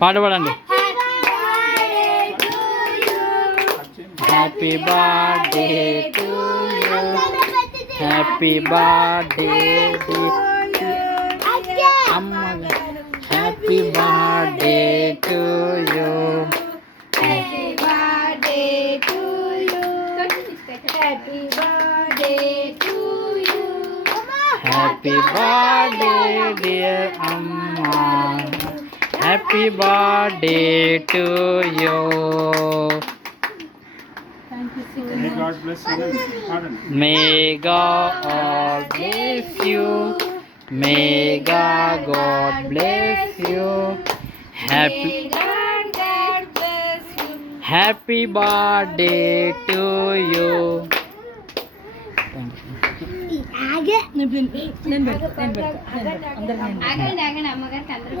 పాట పాడండి. Happy birthday to you, happy birthday amma, happy birthday to you, happy birthday to you, happy birthday to you, happy birthday dear amma, happy birthday to you. May God bless you. May God bless you. May God bless you. Happy Happy birthday to you. ఆగండి అమ్మగారికి అందరూ